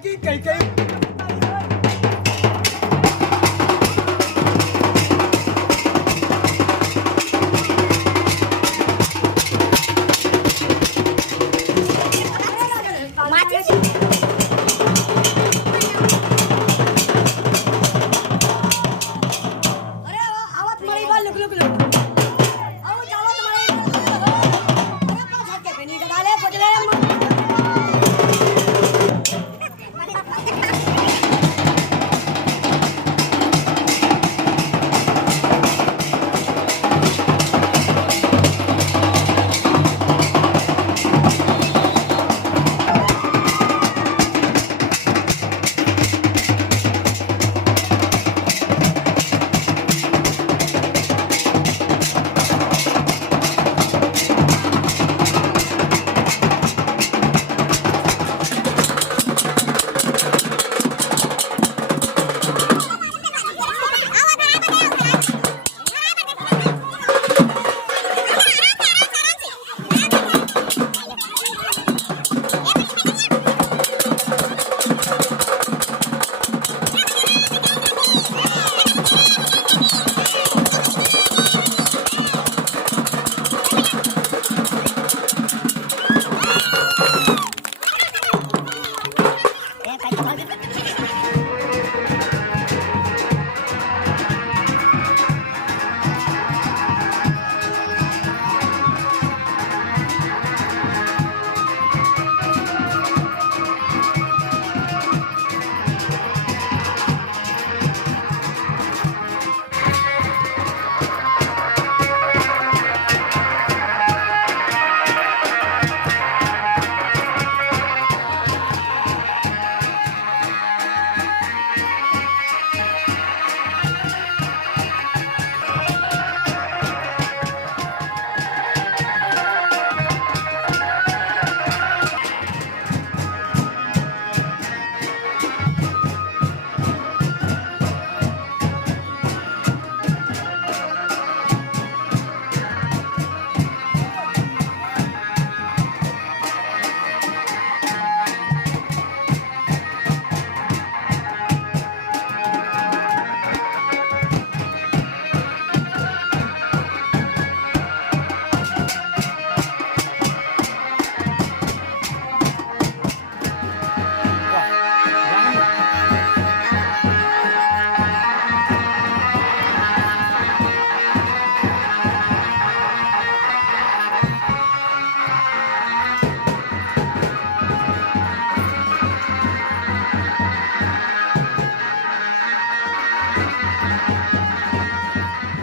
की कई कई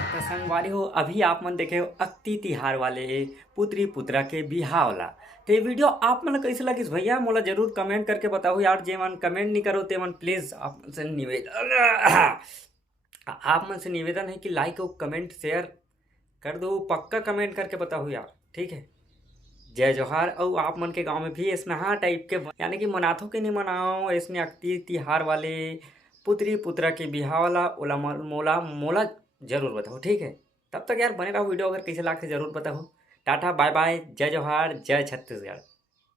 तो संगवारी हो अभी आप मन देखे हो अक्ति तिहार वाले पुत्री पुत्रा के बिहाव ला। तो ये वीडियो आप मन कैसे लगिस भैया मोला जरूर कमेंट करके बताओ यार। जे मन कमेंट नहीं करो ते मन प्लीज आप मन से निवेदन आप मन से निवेदन है कि लाइक और कमेंट शेयर कर दो। पक्का कमेंट करके बताओ यार, ठीक है। जय जोहार। और आप मन के गांव में भी ऐसा टाइप के यानी कि मनाथों के नहीं मनाओ ऐसने अक्ति तिहार वाले पुत्री पुत्रा के बिहाव वाला ओला मोला मोला जरूर बताओ, ठीक है। तब तक यार बने रहो वीडियो, अगर कैसे लागते जरूर बताओ। टाटा बाय बाय, जय जोहार, जय छत्तीसगढ़।